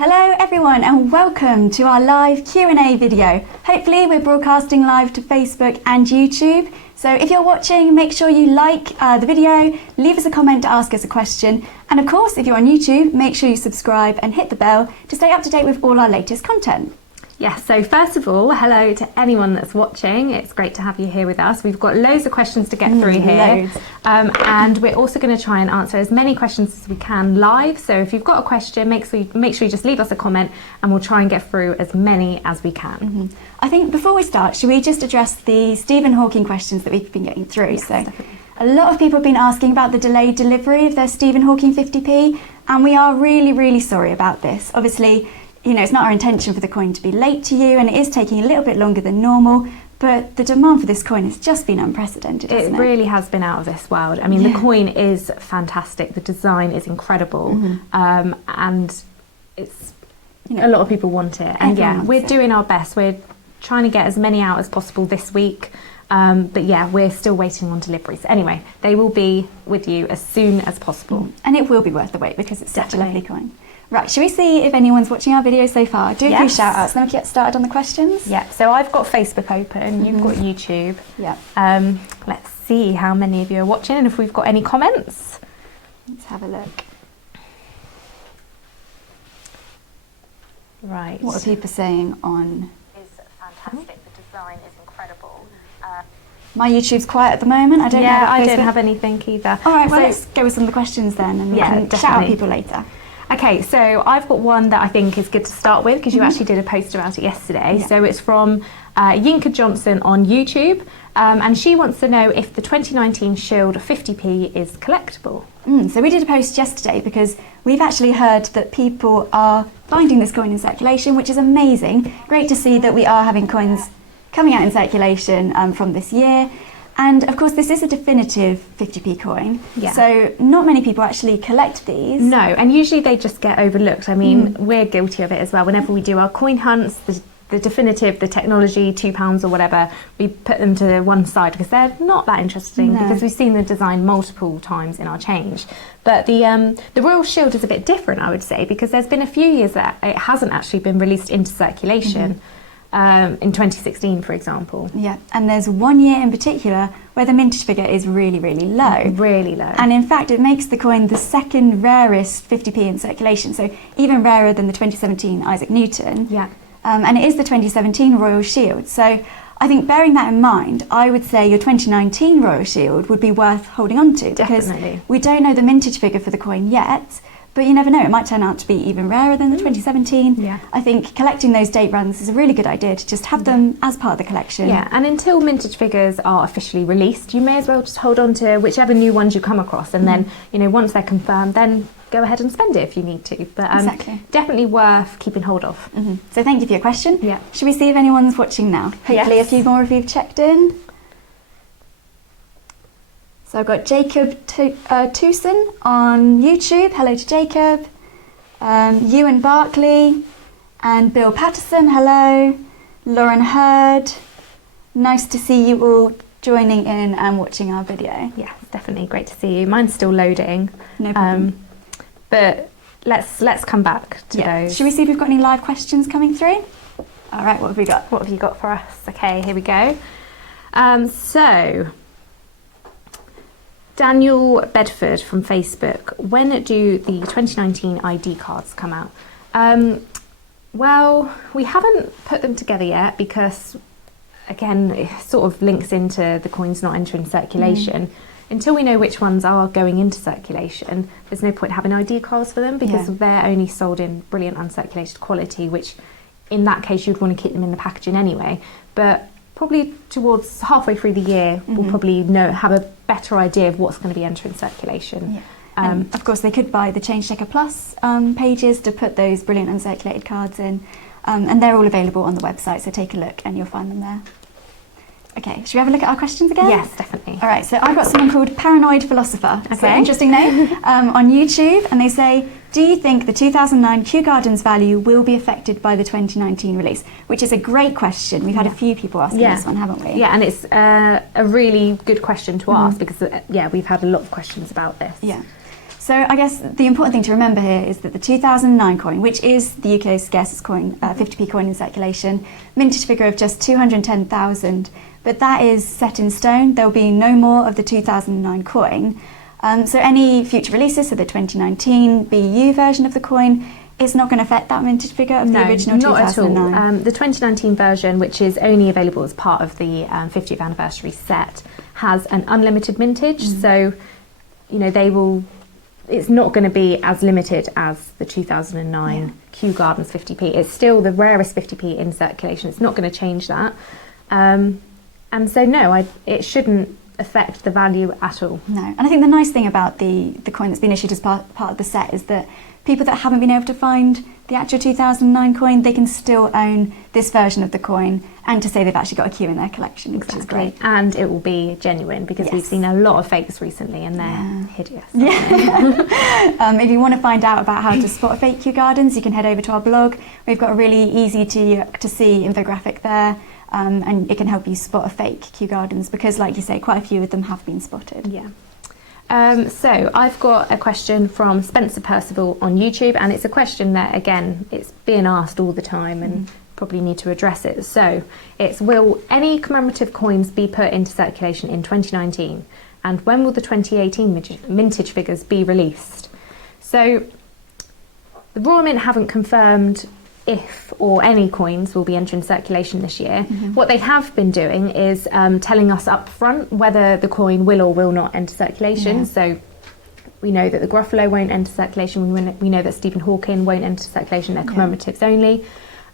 Hello everyone and welcome to our live Q&A video. Hopefully we're broadcasting live to Facebook and YouTube. So if you're watching, make sure you like the video, leave us a comment to ask us a question. And of course, if you're on YouTube, make sure you subscribe and hit the bell to stay up to date with all our latest content. Yes, so first of all, hello to anyone that's watching. It's great to have you here with us. We've got loads of questions to get through here. And we're also going to try and answer as many questions as we can live. So if you've got a question, make sure you just leave us a comment and we'll try and get through as many as we can. I think before we start, should we just address the Stephen Hawking questions that we've been getting through? Yes, definitely. A lot of people have been asking about the delayed delivery of their Stephen Hawking 50p, and we are really, really sorry about this. Obviously, you know, it's not our intention for the coin to be late to you, and it is taking a little bit longer than normal, but the demand for this coin has just been unprecedented, hasn't it? It really has been out of this world. I mean, the coin is fantastic, the design is incredible, and it's, a lot of people want it. And yeah, we're doing our best. We're trying to get as many out as possible this week, but yeah, we're still waiting on deliveries. Anyway, they will be with you as soon as possible. And it will be worth the wait because it's such a lovely coin. Right, should we see if anyone's watching our video so far? Do a few shout outs, then we can get started on the questions. Yeah, so I've got Facebook open, you've got YouTube. Yeah. Let's see how many of you are watching and if we've got any comments. Let's have a look. Right. What are people saying on... It's fantastic, the design is incredible. My YouTube's quiet at the moment, I don't know about I Facebook. don't have anything either. All right, well let's go with some of the questions then and we can shout out people later. Okay, so I've got one that I think is good to start with because you actually did a post about it yesterday. Yeah. So it's from Yinka Johnson on YouTube, and she wants to know if the 2019 Shield 50p is collectible. So we did a post yesterday because we've actually heard that people are finding this coin in circulation, which is amazing. Great to see that we are having coins coming out in circulation from this year. And of course, this is a definitive 50p coin, so not many people actually collect these. No, and usually they just get overlooked. I mean, we're guilty of it as well. Whenever we do our coin hunts, the definitive, the technology, £2 or whatever, we put them to one side because they're not that interesting because we've seen the design multiple times in our change. But the Royal Shield is a bit different, I would say, because there's been a few years that it hasn't actually been released into circulation. In 2016, for example. Yeah, and there's 1 year in particular where the mintage figure is really, really low. Really low. And in fact, it makes the coin the second rarest 50p in circulation, so even rarer than the 2017 Isaac Newton. Yeah. And it is the 2017 Royal Shield. So I think bearing that in mind, I would say your 2019 Royal Shield would be worth holding on to because we don't know the mintage figure for the coin yet. But you never know, it might turn out to be even rarer than the 2017. Yeah. I think collecting those date runs is a really good idea to just have them as part of the collection. Yeah, and until mintage figures are officially released, you may as well just hold on to whichever new ones you come across, and then, you know, once they're confirmed, then go ahead and spend it if you need to. But definitely worth keeping hold of. So thank you for your question. Yeah. Should we see if anyone's watching now? Hopefully a few more of you have checked in. So I've got Jacob Tewson on YouTube. Hello to Jacob. Ewan Barkley and Bill Patterson. Hello. Lauren Hurd. Nice to see you all joining in and watching our video. Yeah, definitely great to see you. Mine's still loading. No problem. But let's come back to those. Should we see if we've got any live questions coming through? All right, what have we got? What have you got for us? Okay, here we go. So Daniel Bedford from Facebook, when do the 2019 ID cards come out? Well, we haven't put them together yet because, again, it sort of links into the coins not entering circulation. Until we know which ones are going into circulation, there's no point having ID cards for them because they're only sold in brilliant uncirculated quality, which in that case you'd want to keep them in the packaging anyway. But probably towards halfway through the year, we'll probably have a better idea of what's going to be entering circulation. Yeah. And of course, they could buy the Change Checker Plus pages to put those brilliant uncirculated cards in, and they're all available on the website, so take a look and you'll find them there. Okay, should we have a look at our questions again? Yes, definitely. All right, so I've got someone called Paranoid Philosopher. Okay. So interesting name, on YouTube, and they say, do you think the 2009 Kew Gardens value will be affected by the 2019 release? Which is a great question. We've had a few people asking this one, haven't we? Yeah, and it's a really good question to ask because, we've had a lot of questions about this. Yeah. So I guess the important thing to remember here is that the 2009 coin, which is the UK's scarcest coin, 50p coin in circulation, mintage figure of just 210,000, but that is set in stone. There'll be no more of the 2009 coin. So any future releases, so the 2019 BU version of the coin, it's not going to affect that mintage figure of the original 2009. Not at all. The 2019 version, which is only available as part of the 50th anniversary set, has an unlimited mintage. So, you know, it's not going to be as limited as the 2009 Kew Gardens 50p. It's still the rarest 50p in circulation. It's not going to change that. And so, no, it shouldn't affect the value at all. No, and I think the nice thing about the coin that's been issued as part of the set is that people that haven't been able to find the actual 2009 coin, they can still own this version of the coin and to say they've actually got a Kew in their collection, which is great. And it will be genuine, because we've seen a lot of fakes recently and they're hideous. If you want to find out about how to spot a fake Kew Gardens, you can head over to our blog. We've got a really easy to see infographic there. And it can help you spot a fake Kew Gardens, because, like you say, quite a few of them have been spotted. Yeah. So I've got a question from Spencer Percival on YouTube, and it's a question that, again, it's being asked all the time and probably need to address it. So it's, will any commemorative coins be put into circulation in 2019? And when will the 2018 mintage figures be released? So the Royal Mint haven't confirmed if or any coins will be entering circulation this year. What they have been doing is telling us up front whether the coin will or will not enter circulation. So we know that the Gruffalo won't enter circulation. We know that Stephen Hawking won't enter circulation. They're commemoratives only.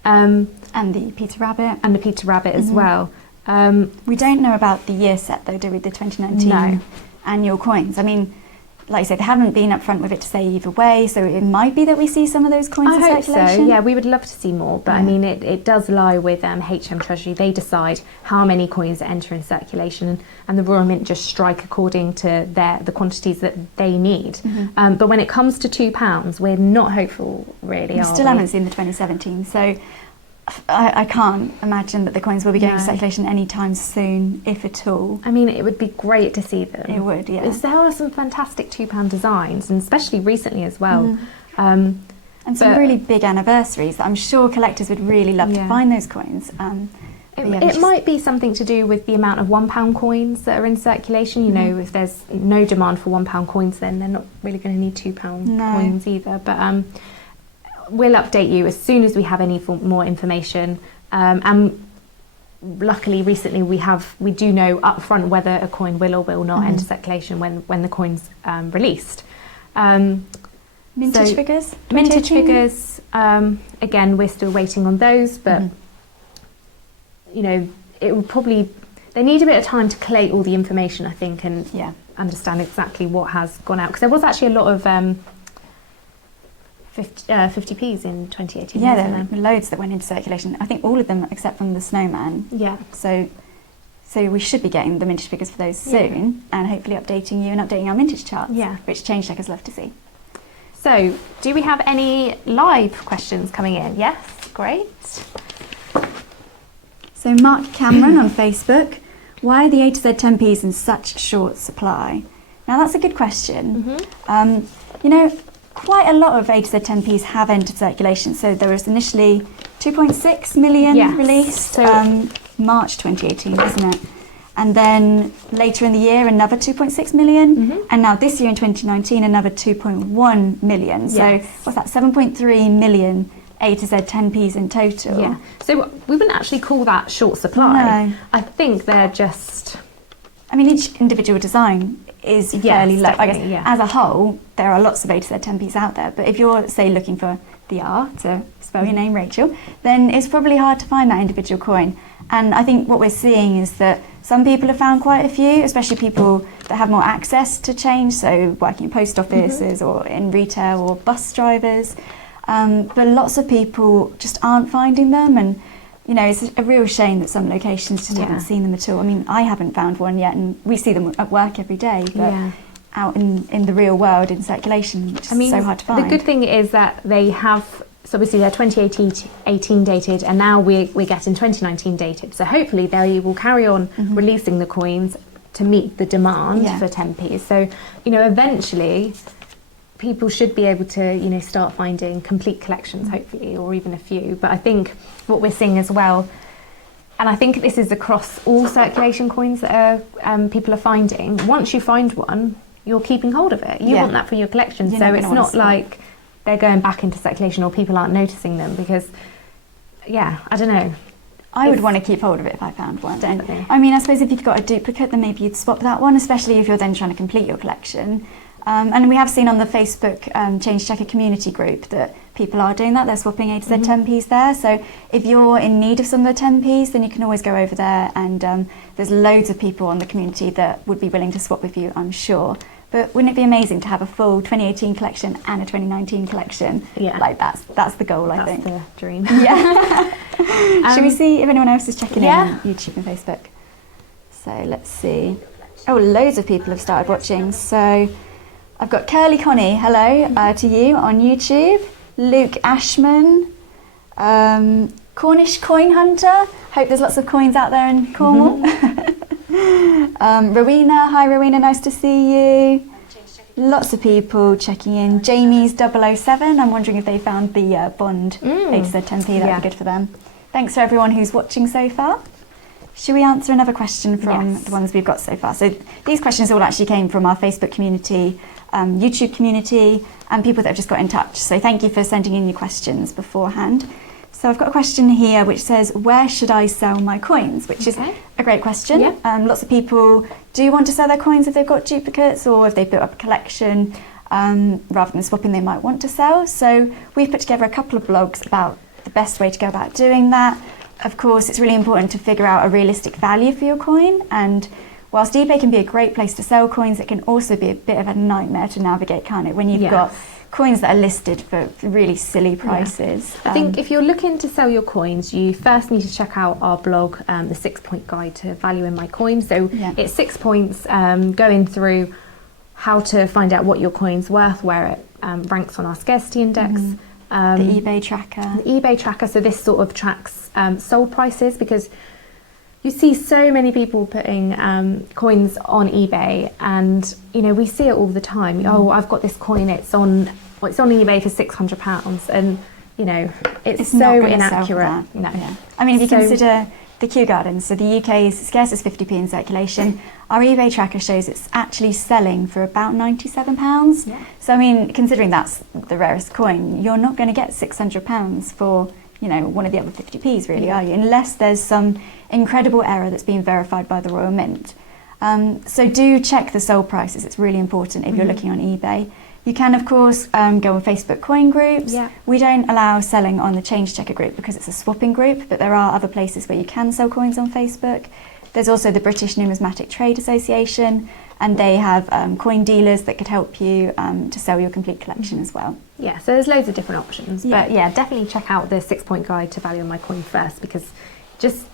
And the Peter Rabbit. And the Peter Rabbit as well. We don't know about the year set though, do we? The 2019 annual coins. I mean, like I said, they haven't been upfront with it to say either way, so it might be that we see some of those coins in circulation. I hope so, yeah, we would love to see more, but I mean, it does lie with HM Treasury. They decide how many coins enter in circulation, and the Royal Mint just strike according to the quantities that they need. But when it comes to £2, we're not hopeful, really, We still haven't seen the 2017, so I can't imagine that the coins will be going to circulation anytime soon, if at all. I mean, it would be great to see them. It would, yeah. Because there are some fantastic £2 designs, and especially recently as well. And some really big anniversaries that I'm sure collectors would really love to find those coins. It might be something to do with the amount of £1 coins that are in circulation. You know, if there's no demand for £1 coins, then they're not really going to need £2 coins either. But we'll update you as soon as we have any more information. And luckily, recently we do know upfront whether a coin will or will not enter circulation when the coin's released. Mintage figures? Mintage figures. Again, we're still waiting on those, but you know, it will probably. They need a bit of time to collate all the information, I think, and understand exactly what has gone out. Because there was actually a lot of 50p's in 2018. Yeah, there were loads that went into circulation. I think all of them except from the Snowman. Yeah. So we should be getting the mintage figures for those soon, and hopefully updating you and updating our mintage charts, which change checkers love to see. So, do we have any live questions coming in? Yes, great. So Mark Cameron on Facebook, why are the A to Z 10p's in such short supply? Now that's a good question. You know, quite a lot of A to Z 10p's have entered circulation. So there was initially 2.6 million released, so March 2018, wasn't it? And then later in the year, another 2.6 million. And now this year in 2019, another 2.1 million. So what's that, 7.3 million A to Z 10p's in total. Yeah. So we wouldn't actually call that short supply. No. I think they're just... I mean, each individual design is fairly low. I guess as a whole, there are lots of A to Z 10p's out there. But if you're, say, looking for the R, to spell your name, Rachel, then it's probably hard to find that individual coin. And I think what we're seeing is that some people have found quite a few, especially people that have more access to change, so working in post offices or in retail or bus drivers. But lots of people just aren't finding them, and you know, it's a real shame that some locations just haven't seen them at all. I mean, I haven't found one yet, and we see them at work every day, but out in the real world, in circulation, it's so hard to find. The good thing is that they have, so obviously they're 2018 dated, and now we're getting 2019 dated. So hopefully they will carry on releasing the coins to meet the demand for 10p's. So, you know, eventually people should be able to, you know, start finding complete collections, hopefully, or even a few. But I think what we're seeing as well, and I think this is across all circulation coins that people are finding, once you find one, you're keeping hold of it. You want that for your collection. So it's not like they're going back into circulation or people aren't noticing them, because, yeah, I don't know. I would want to keep hold of it if I found one. Definitely. I mean, I suppose if you've got a duplicate, then maybe you'd swap that one, especially if you're then trying to complete your collection. And we have seen on the Facebook Change Checker community group that people are doing that. They're swapping A to Z 10p's there. So if you're in need of some of the 10p's, then you can always go over there, and there's loads of people on the community that would be willing to swap with you, I'm sure. But wouldn't it be amazing to have a full 2018 collection and a 2019 collection? Yeah. Like that's the goal, I think. That's the dream. Yeah. Should we see if anyone else is checking in Yeah. on YouTube and Facebook? So let's see. Oh, loads of people have started watching. So I've got Curly Connie, hello to you on YouTube. Luke Ashman, Cornish Coin Hunter. Hope there's lots of coins out there in Cornwall. Rowena, hi Rowena, nice to see you. Lots of people checking in. Jamie's 007, I'm wondering if they found the Bond 8Z10p, that'd be good for them. Thanks for everyone who's watching so far. Should we answer another question from the ones we've got so far? So these questions all actually came from our Facebook community, YouTube community, and people that have just got in touch. So thank you for sending in your questions beforehand. So I've got a question here which says, where should I sell my coins? Which is a great question. Yeah. Lots of people do want to sell their coins if they've got duplicates or if they've built up a collection. Rather than swapping, they might want to sell. So we've put together a couple of blogs about the best way to go about doing that. Of course, it's really important to figure out a realistic value for your coin, and whilst eBay can be a great place to sell coins, it can also be a bit of a nightmare to navigate, can't it? When you've got coins that are listed for really silly prices. I think if you're looking to sell your coins, you first need to check out our blog, the 6-point guide to valuing my coins. So it's 6 points going through how to find out what your coin's worth, where it ranks on our scarcity index. The eBay tracker. The eBay tracker, so this sort of tracks sold prices, because you see so many people putting coins on eBay, and you know, we see it all the time. Oh, I've got this coin, it's on eBay for £600, and you know, it's so inaccurate. No. Yeah. I mean, if you consider the Kew Gardens, so the UK's scarcest 50p in circulation, our eBay tracker shows it's actually selling for about £97. Yeah. So I mean, considering that's the rarest coin, you're not going to get £600 for, you know, one of the other 50p's really, are you? Unless there's some incredible error that's been verified by the Royal Mint. So do check the sold prices, it's really important if you're looking on eBay. You can, of course, go on Facebook coin groups. Yeah. We don't allow selling on the Change Checker group because it's a swapping group, but there are other places where you can sell coins on Facebook. There's also the British Numismatic Trade Association, and they have coin dealers that could help you to sell your complete collection as well. Yeah, so there's loads of different options. But yeah, definitely check out the 6-point guide to valuing my coin first, because just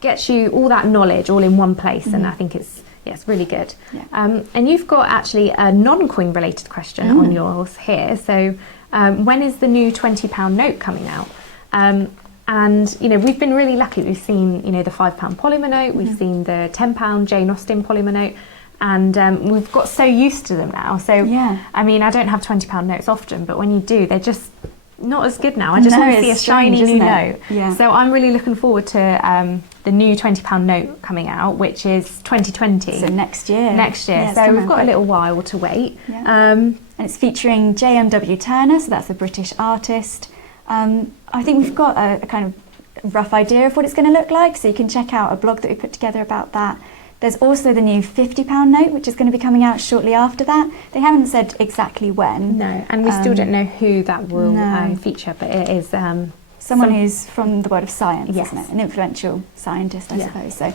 gets you all that knowledge all in one place, and I think it's really good. Yeah. And you've got actually a non-coin related question on yours here. So when is the new £20 note coming out? And you know, we've been really lucky. We've seen, you know, the £5 polymer note, we've seen the £10 Jane Austen polymer note, and we've got so used to them now. So I mean, I don't have £20 notes often, but when you do, they're just not as good now. I just want to see a shiny new note. Yeah. So I'm really looking forward to the new £20 note coming out, which is 2020. So next year. Next year. Yeah, so we've got a little while to wait. Yeah. And it's featuring JMW Turner, so that's a British artist. I think we've got a kind of rough idea of what it's going to look like, so you can check out a blog that we put together about that. There's also the new £50 note, which is going to be coming out shortly after that. They haven't said exactly when. No, and we still don't know who that will feature, but it is... someone who's from the world of science, isn't it? An influential scientist, I suppose.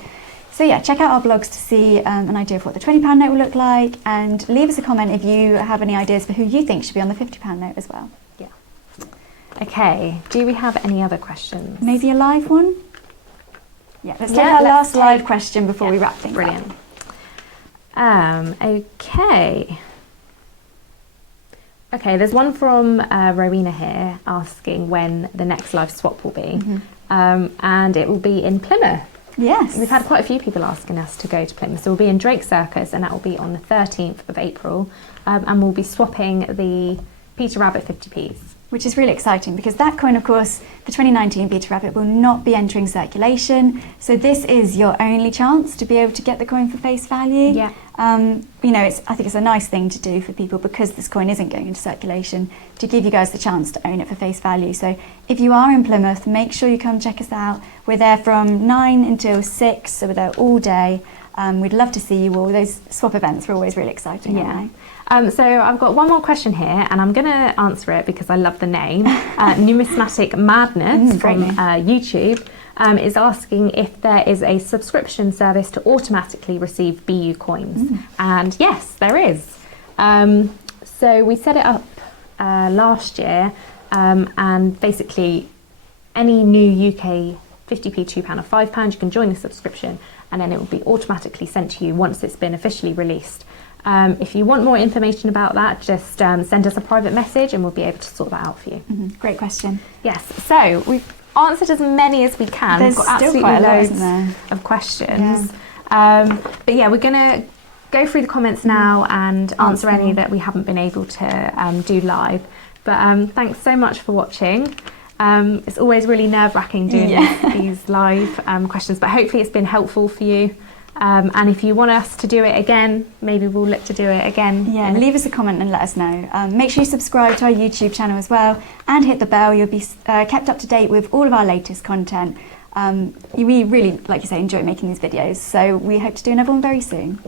So yeah, check out our blogs to see an idea of what the £20 note will look like, and leave us a comment if you have any ideas for who you think should be on the £50 note as well. Yeah. Okay, do we have any other questions? Maybe a live one? Yeah, let's take our last live question before we wrap things up. Okay. Okay, there's one from Rowena here asking when the next live swap will be. And it will be in Plymouth. Yes. We've had quite a few people asking us to go to Plymouth. So we'll be in Drake Circus, and that will be on the 13th of April. And we'll be swapping the Peter Rabbit 50p's. Which is really exciting because that coin, of course, the 2019 Peter Rabbit will not be entering circulation. So this is your only chance to be able to get the coin for face value. Yeah. You know, I think it's a nice thing to do for people because this coin isn't going into circulation to give you guys the chance to own it for face value. So if you are in Plymouth, make sure you come check us out. We're there from 9 until 6, so we're there all day. We'd love to see you all. Those swap events are always really exciting, aren't they? So I've got one more question here, and I'm going to answer it because I love the name. Numismatic Madness from YouTube is asking if there is a subscription service to automatically receive BU coins. And yes, there is. So we set it up last year, and basically any new UK 50p, £2 or £5, you can join the subscription, and then it will be automatically sent to you once it's been officially released. If you want more information about that, just send us a private message and we'll be able to sort that out for you. Great question. Yes, so we've answered as many as we can. There's We've got still absolutely quite a lot, loads isn't there? of questions. But yeah, we're going to go through the comments now and answer any that we haven't been able to do live. But thanks so much for watching. It's always really nerve-wracking doing these live questions, but hopefully it's been helpful for you. And if you want us to do it again, maybe we'll look to do it again. Yeah, leave us a comment and let us know. Make sure you subscribe to our YouTube channel as well and hit the bell. You'll be kept up to date with all of our latest content. We really, like you say, enjoy making these videos, so we hope to do another one very soon.